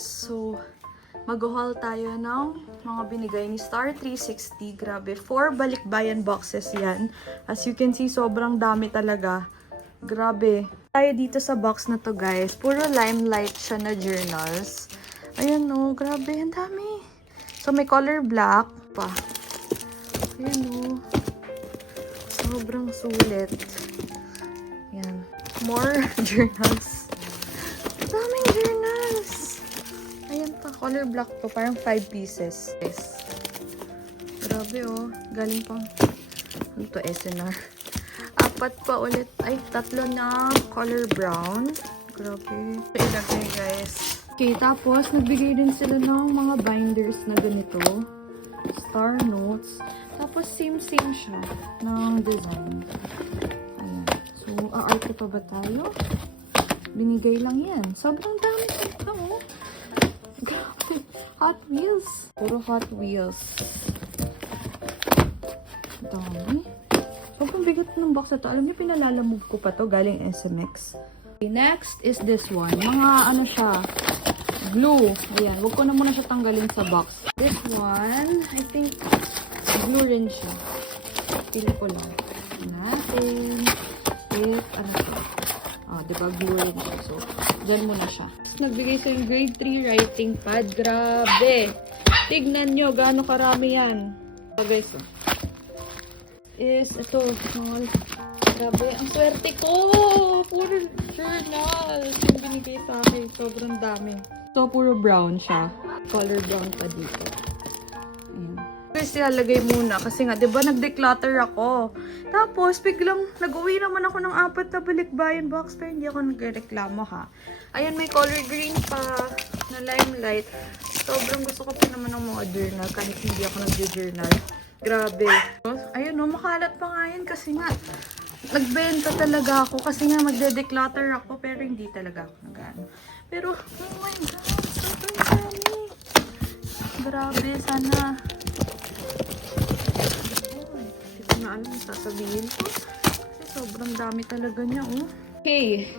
guys, so mag-haul tayo ng mga binigay ni Star360. Grabe, 4 balikbayan boxes yan. As you can see, sobrang dami talaga. Grabe. Tayo dito sa box na to guys, puro Limelight siya na journals. Ayan o, grabe, ang dami. So may color black pa. Ayan o. Sobrang sulit. Ayan. More journals. Daming journals. Ayan pa, color black to. Parang 5 pieces. Yes. Grabe oh. Galing pang, ano to, SNR. 4 pa ulit. Ay, 3 na color brown. Grabe. Ilagay guys. Okay, tapos nagbigay din sila ng mga binders na ganito. Star notes. Tapos same siya ng design. Ayan. So, aarte pa ba tayo? Binigay lang yan. Sobrang dami ito, oh. Grabe. Hot Wheels. Puro Hot Wheels. Dami. Sobrang bigat ng box na to. Alam niyo, pinalalamove ko pa to. Galing SMX. Okay, next is this one. Mga ano siya. Glue. Ayan. Huwag ko na muna siya tanggalin sa box. This one, I think, glue rin siya. Pili ko lang. Natin. If, ano siya. Diba? Glue rin siya. So, dyan muna siya. Nagbigay sa yung grade 3 writing pad. Grabe! Tignan nyo, gaano karami yan. So, guys, is, ito, small. Grabe, ang swerte ko! Puro journals yung binigay sa akin. Sobrang dami. So, puro brown siya. Color brown pa dito. Ayan. First, ilalagay muna. Kasi nga, diba, nag-declutter ako. Tapos, biglang, nag-uwi naman ako ng 4 na balikbayan box. Pero hindi ako nagreklamo, ha. Ayan, may color green pa na Limelight. Sobrang gusto ko pa naman ng mga journal. Kahit hindi ako nag-journal. Grabe. Ayun, no, makalat pa nga yan. Kasi nga, nagbenta talaga ako. Kasi nga, magde-declutter ako. Pero hindi talaga ako nag-ano. Pero, oh my God, sobrang dami. Grabe, sana. Hindi ko na alam sasabihin ko. Kasi sobrang dami talaga niya, oh. Okay.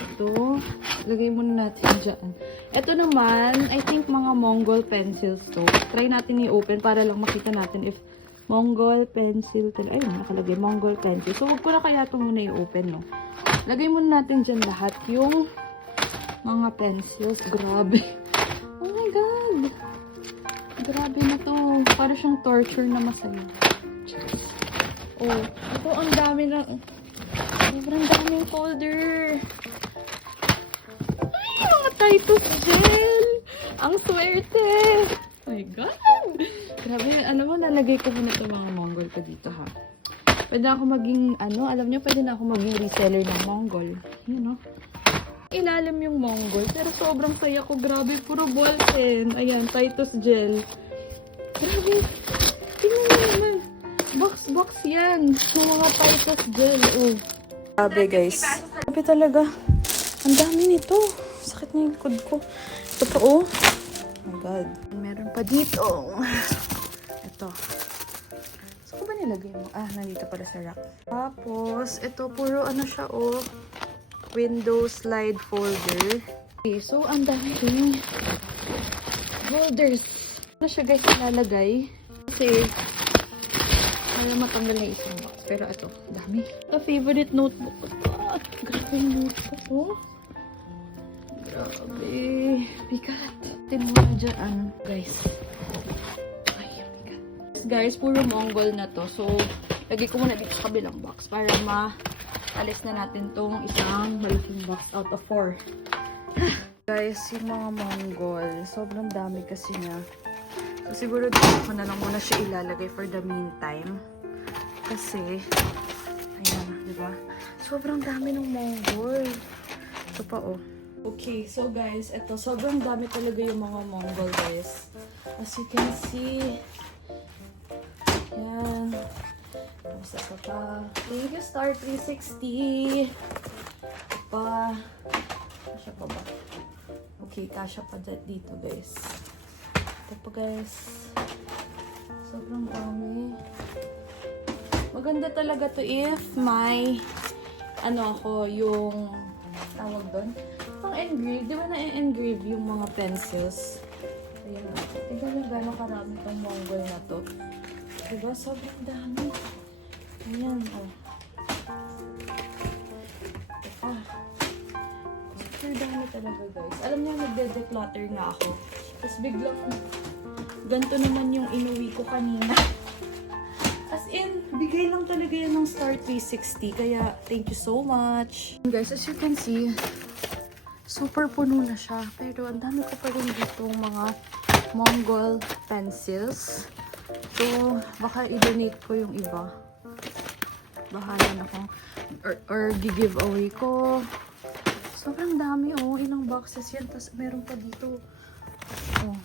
Ito, lagay muna natin dyan. Ito naman, I think mga Mongol pencils to. Try natin i-open para lang makita natin if Mongol pencil talaga. Ayun, nakalagay, Mongol pencil. So, huwag ko na kaya ito muna i-open, no. Lagay muna natin dyan lahat yung mga pencils. Grabe. Oh my God. Grabe na to. Para siyang torture na masaya. Cheers. Oh, ito ang dami na. Sobrang daming folder. Ay, mga Titus gel. Ang swerte. Oh my God. Grabe. Alam mo, nalagay ko muna itong mga Mongol ko dito, ha. Pwede ako maging, alam niyo, pwede na ako maging reseller ng Mongol. Yun, no? Ilalim yung Mongol. Pero sobrang saya ko. Grabe, puro ball pen. Ayan, Titus gel. Grabe. Tingnan mo naman. Box yan. Yung mga Titus gel. Oh. Grabe, guys. Grabe talaga. Ang dami nito. Sakit na yung likod ko. Ito pa, oh. Oh my God. Meron pa dito. Ito. Saan ko ba nilagay mo? Nandito pala sa rack. Tapos, ito puro ano siya, oh. Window slide folder. Okay, so ang dami rin folders. Ano siya guys ilalagay? Kasi para matanggal na isang box. Pero ito, dami. Ito favorite notebook ko. Grabe yung notebook ko. Grabe. Bigat. Tinmura dyan. Guys. Ay, bigat. Guys, puro Mongol na to. So, lagay ko muna dito sa kabilang box para alis na natin tong isang malaking box out of 4. Guys, yung mga Mongol, sobrang dami kasi niya. So, siguro dito ko na lang muna siya ilalagay for the meantime. Kasi, ayan, di ba? Sobrang dami ng Mongol. Ito pa, oh. Okay, so guys, ito, sobrang dami talaga yung mga Mongol, guys. As you can see, ayan. Tapos ito pa. Thank you, Star360. Kasha pa ba? Okay, kasha pa dito, guys. Ito pa, guys. Sobrang dami. Maganda talaga to if may, yung, tawag doon? pang-engrave. Di ba na-engrave yung mga pencils? Ayan. Tignan nyo gano'ng karami itong Mongol na to. Diba? Sobrang dami. Ayan, oh. Ito. Super dami talaga, guys. Alam niyo, nagde-declutter nga ako. Tapos biglang, ganito naman yung inuwi ko kanina. As in, bigay lang talaga yan ng Star 360. Kaya, thank you so much. Guys, as you can see, super puno na siya. Pero, ang dami ko pa rin dito mga Mongol pencils. So, baka i-donate ko yung iba. Bahala na kung or gi-giveaway ko. Sobrang dami, oh. Ilang boxes yan. Tapos, meron pa dito. Oh.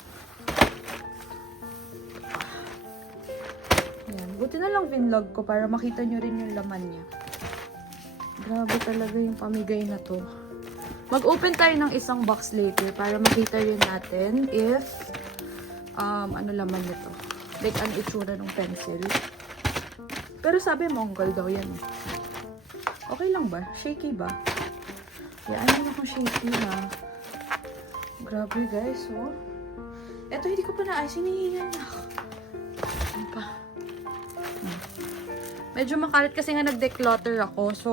Yan. Buti na lang vinlog ko para makita nyo rin yung laman niya. Grabe talaga yung pamigay na to. Mag-open tayo ng isang box later para makita rin natin if ano laman nito. Like, ano itsura ng pencil. Pero sabi Mongol daw yan. Okay lang ba? Shaky ba? Yan, ano akong shaky na. Grabe guys, oh. Eto, hindi ko pa naayos. Hinihingan na ako. Ano pa? Medyo makalat kasi nga nag-declutter ako. So,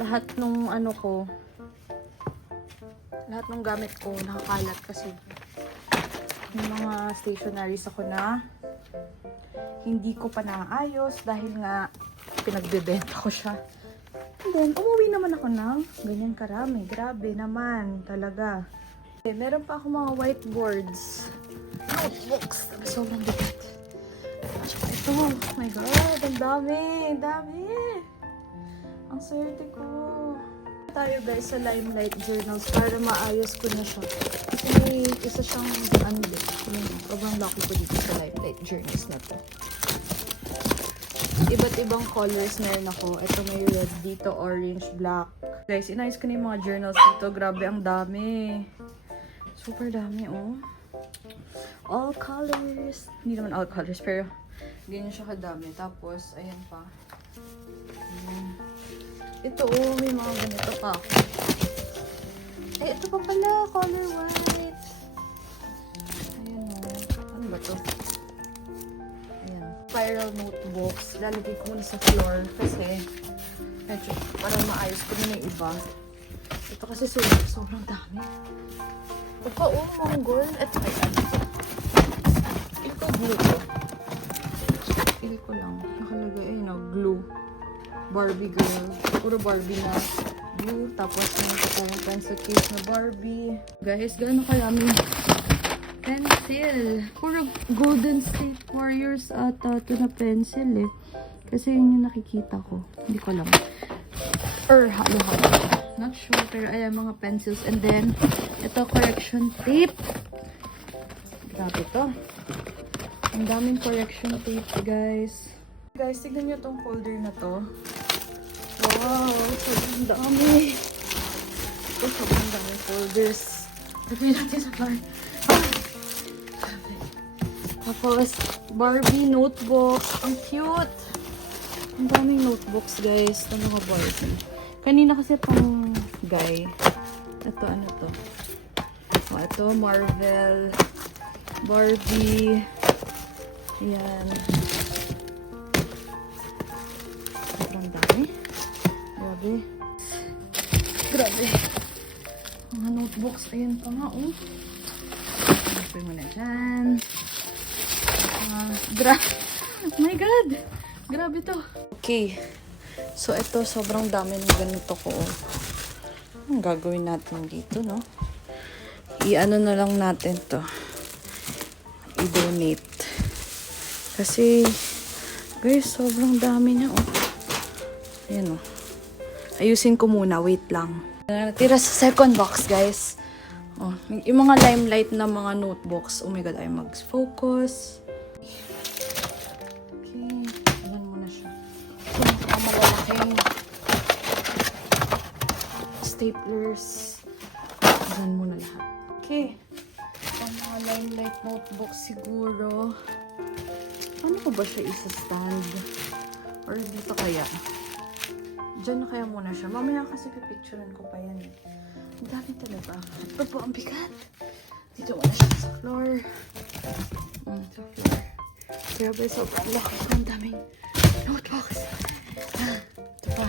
lahat nung ano ko, lahat ng gamit ko nakakalat kasi yung mga stationaries ako na hindi ko pa naayos dahil nga pinagbebenta ko siya. And then, umuwi naman ako ng ganyan karami. Grabe naman, talaga. Okay, meron pa ako mga whiteboards. Notebooks. Sobrang bigat. Ito, oh my god, ang dami, ang dami. Ang swerte ko. Tayo guys sa Limelight Journals para maayos ko na siya. Kasi may isa siyang unbit. Sobrang lucky ko dito sa Limelight Journals na to. Iba't ibang colors meron ako. Ito may red dito, orange, black. Guys, inayos ko na yung mga journals dito. Grabe, ang dami. Super dami, oh. All colors. Hindi naman all colors, pero ganyan siya kadami. Tapos, ayan pa. Ayan. Ito, oh, may mga ganito pa ako. Eh, ito pa pala, color white. Ayan, oh. Ano ba to? Ayan. Spiral notebooks. Lalagay ko muna sa floor kasi medyo para maayos ko na yung iba. Ito kasi sobrang dami. Ito pa, oh, Mongol. Ito ay ano. Ito, glue ko. Pili ko lang. Nakalagay, ayun, oh, glue. Barbie girl. Puro Barbie na blue. Tapos may parang pencil case na Barbie. Guys, gano'n karaming pencil. Puro Golden State Warriors ata ito na pencil eh. Kasi yun yung nakikita ko. Hindi ko alam. Or halo-halo. Not sure. Pero ayan mga pencils. And then, ito correction tape. Grabe to. Ang daming correction tape guys. Guys, tignan nyo tong folder na to. Wow, sobrang dami. Ito, sobrang daming folders. Lagay natin sa bar. Tapos, Barbie notebook. Ang cute. Ang daming notebooks, guys. Ito mga Barbie. Kanina kasi pang guy. Ito, ano to? Oh, ito, Marvel. Barbie. Ayan. Sobrang dami. Grabe. Grabe. Mga notebooks. Ayan pa nga, oh. Lapin mo na dyan. Oh my God. Grabe to. Okay. So, ito, sobrang dami ng ganito ko. Anong gagawin natin dito, no? I-ano na lang natin to. I-donate. Kasi, guys, sobrang dami niya, oh. Ayan, oh. Ayusin ko muna. Wait lang. Natira sa second box, guys. Oh, yung mga Limelight na mga notebooks. Oh my God, ay mag-focus. Okay. Ayan muna siya. So, malalaking staplers. Ayan muna lahat. Okay. Ang mga Limelight notebooks siguro. Paano ko ba siya isa-stand? Or dito kaya? Diyan na kaya muna siya. Mamaya kasi pipicturean ko pa yan. Ang dami talaga. Ito po ang bigat. Dito muna siya sa floor. Sa floor. Grabe, sobrang laki. Ang daming notebooks. Ito pa.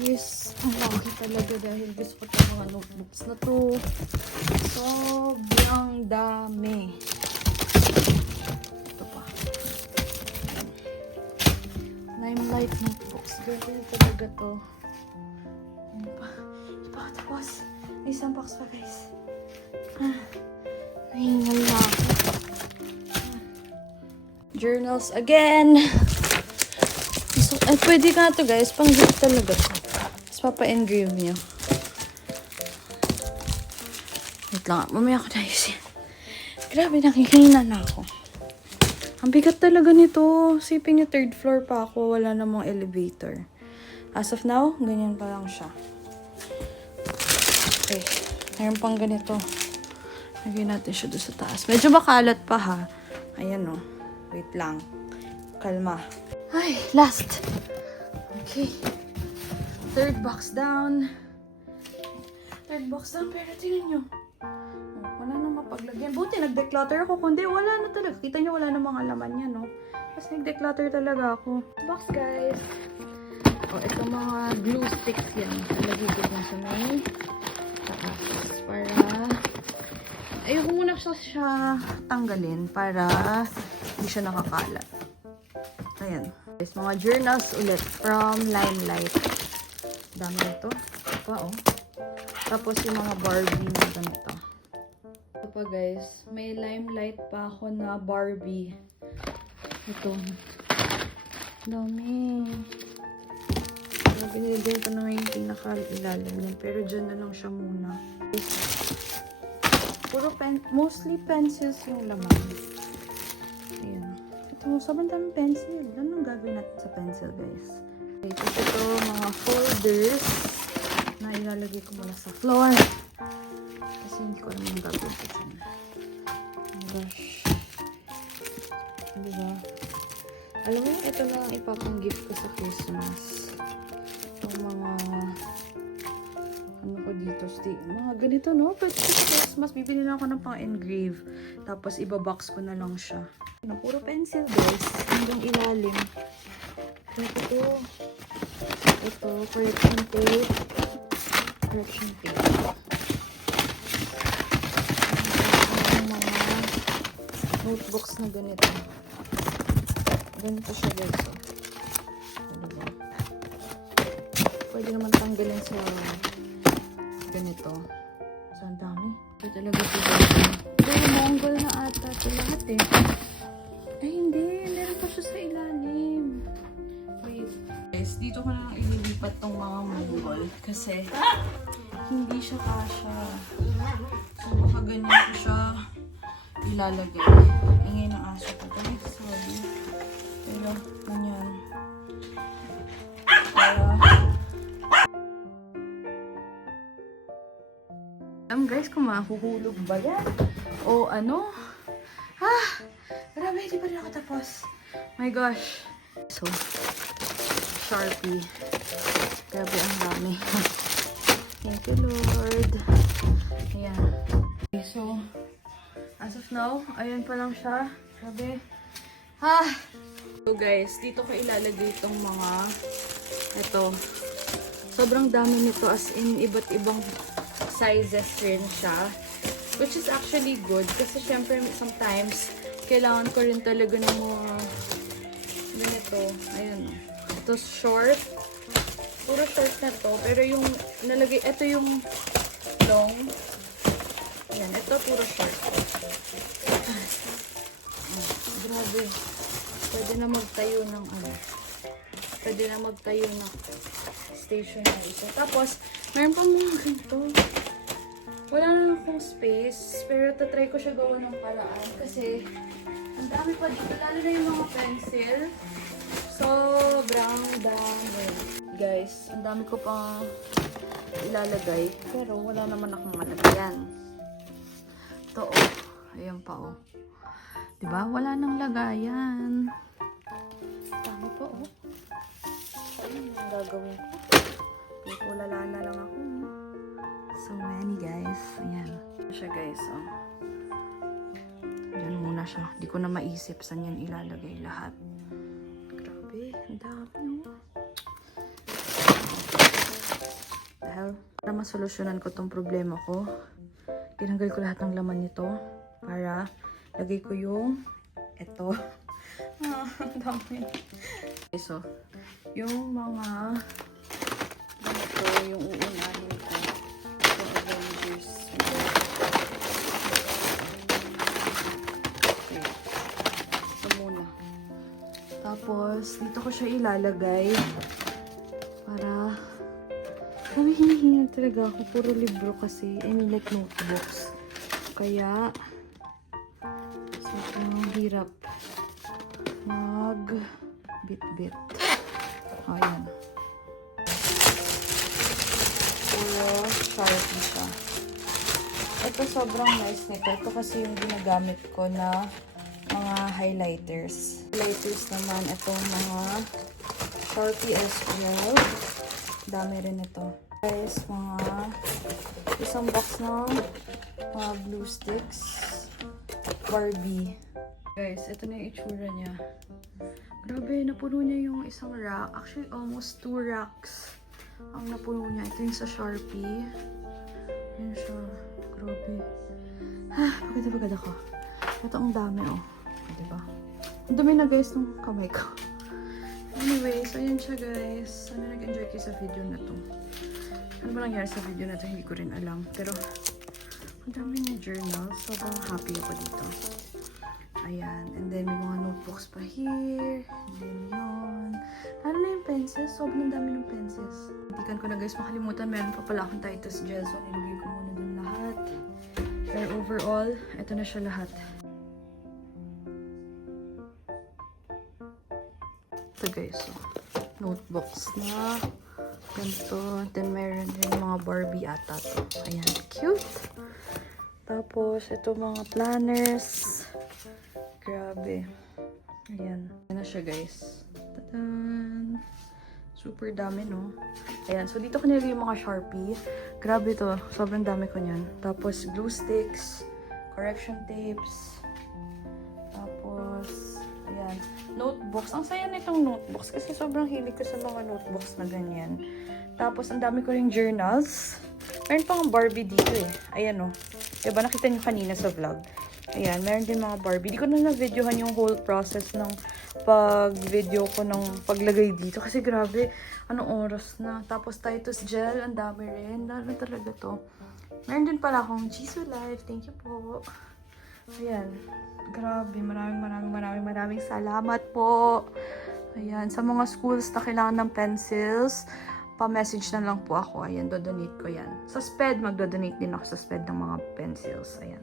Yes, ang laki talaga dahil gusto ko itong mga notebooks na to. Sobrang dami. Ito pa. Limelight notebooks. Grabe talaga to. Ano pa? Tapos, may isang box pa guys. Nahingal na ako. Journals again. So, pwede ka na to guys. Pang gift talaga to. Tapos papa-engrave nyo. Wait lang. Mamaya ako naisip. Grabe, nakikina na ako. Ang bigat talaga nito. Sipin nyo, third floor pa ako. Wala namang elevator. As of now, ganyan pa lang siya. Okay. Mayroon pang ganito. Lagyan natin siya doon sa taas. Medyo makalat pa ha. Ayan o. Wait lang. Kalma. Ay, last. Okay. Third box down. Third box down. Pero tingnan nyo. Oh, wala na mapaglagyan. Buti nag-declutter ako. Kundi wala na talaga. Kita nyo wala na mga laman yan, no? Tapos nag-declutter talaga ako. Box, guys. Oh, ito mga glue sticks yan. Nalagay ko na sa may taas. Para ayoko muna siya tanggalin para hindi siya nakakalat. Ayan. Guys, mga journals ulit from Limelight. Dami nito. Ito pa, oh. Tapos yung mga Barbie na ganito. Ito pa, guys. May Limelight pa ako na Barbie. Ito. Dami. Binigay ko na yung pinaka-ilalim niya. Pero dyan na lang siya muna. Puro mostly pencils yung laman. Ayan. Ito, sobrang daming pencil. Ano ang gagawin natin sa pencil, guys? Okay, tapos ito, mga folders na ilalagay ko muna sa floor. Kasi hindi ko alam yung gagawin ko dyan. Oh my gosh. Diba? Alam mo, ito na ang ipapang-gift ko sa Christmas. Yung mga ano ko dito, mga ganito, no? Pwede sa Christmas, bibili na ako ng pang-engrave. Tapos, ibabox ko na lang siya. Ano, puro pencil, guys. Hanggang ilalim. Ito, correction tape. Correction tape. Yung mga notebooks na ganito. Ganito siya, guys. Diba? Pwede naman tanggalin sa ganito. So, ang dami. Ito talaga ito. Pero Mongol na ata ito lahat eh. Ay, hindi. Meron pa siya sa ilalim. Wait. Guys, dito ko na lang ililipat tong mga Mongol. Kasi, hindi siya kasha. So, baka ganyan ko siya ilalagay. Ingay ng aso ko. Guys, sorry. Pero, ganyan. Guys, kung mahuhulog ba yan? O ano? Grabe, hindi pa rin ako tapos. My gosh. So, Sharpie. Grabe, ang dami. Thank you, Lord. Ayan. Okay, so, as of now, ayan pa lang siya. Grabe. So guys, dito ko ilalagay itong mga ito. Sobrang dami nito, as in iba't ibang sizes rin siya. Which is actually good. Kasi syempre sometimes kailangan ko rin talaga ng mga ganito. Ayun. Ito short. Puro short na to. Pero yung nalagay, ito yung long. Ayan. Ito puro short. Grabe. Pwede na magtayo ng ano. Pwede na magtayo ng stationery. So, tapos, mayroon pa mga ganito. Wala na akong space, pero tatry ko siya gawa ng paraan kasi ang dami pa dito, lalo na yung mga pencil. Sobrang dami. Guys, ang dami ko pang ilalagay, pero wala naman akong malagyan. Ito oh, ayan pa oh. Diba? Wala nang lagayan. Dami pa oh. Ano yung gagawin ko? Tulala na lang ako. So many guys. Ayan. Siya guys, oh. Yan muna siya. Di ko na maisip saan yan ilalagay lahat. Grabe, ang dami, oh. Dahil para masolusyonan ko tong problema ko, tinanggal ko lahat ng laman nito para lagay ko yung eto. Ang dami. Okay, so, yung mga ito yung uunahin ko. Ito, Avengers. Okay. Ito muna. Tapos, dito ko siya ilalagay para kami hinihingal talaga ako. Puro libro kasi. I mean, like notebooks. Kaya, sobrang hirap mag-bit-bit. Ayan. Puro Sharpie siya. Ito sobrang nice nito. Ito kasi yung ginagamit ko na mga highlighters. Highlighters naman, itong mga Sharpie SPL. Dami rin ito. Guys, mga isang box ng mga glue sticks. Barbie. Guys, ito na yung itsura niya. Grabe, napuno niya yung isang rack. Actually, almost 2 racks ang napuno niya. Ito yung sa Sharpie. Ayan siya. Grabe. Pagod ako. Ito ang dami, oh. Diba? Ang dami na guys ng kamay ko. Anyway, so yun siya guys. Sana nag-enjoy kayo sa video na to. Ano ba nangyari sa video na to? Hindi ko rin alam. Pero, ang dami ng journals. Sobrang happy ako dito. Ayan. And then, may mga notebooks pa here. And then, yun. Ano na yung pencils? Sobrang dami ng pencils. Hitikan ko na guys, makalimutan. Meron pa pala akong Titus gel. So, nilagay ko muna dun lahat. Pero overall, ito na siya lahat. Ito guys, so, notebooks na ganito. Then, meron din mga Barbie ata to. Ayan, cute. Tapos, ito mga planners. Grabe. Ayan. Ayan na siya, guys. Tadan! Super dami, no? Ayan. So, dito ko nilagay yung mga Sharpie. Grabe to. Sobrang dami ko niyan. Tapos, glue sticks. Correction tapes. Tapos, ayan. Notebooks. Ang saya nitong notebooks. Kasi sobrang hilig ko sa mga notebooks na ganyan. Tapos, ang dami ko ring journals. Meron pang Barbie dito, eh. Ayan, oh. Diba, nakita niyo kanina sa vlog. Ayan, meron din mga Barbie. Di ko na na-videohan yung whole process ng pag-video ko ng paglagay dito. Kasi grabe, anong oras na. Tapos Titus gel, ang dami rin. Lalo talaga to. Meron din pala akong Jisoo Life. Thank you po. Ayan. Grabe, maraming salamat po. Ayan, sa mga schools na kailangan ng pencils, pa-message na lang po ako. Ayan, do-donate ko yan. Sa SPED, magdo-donate din ako sa SPED ng mga pencils. Ayan.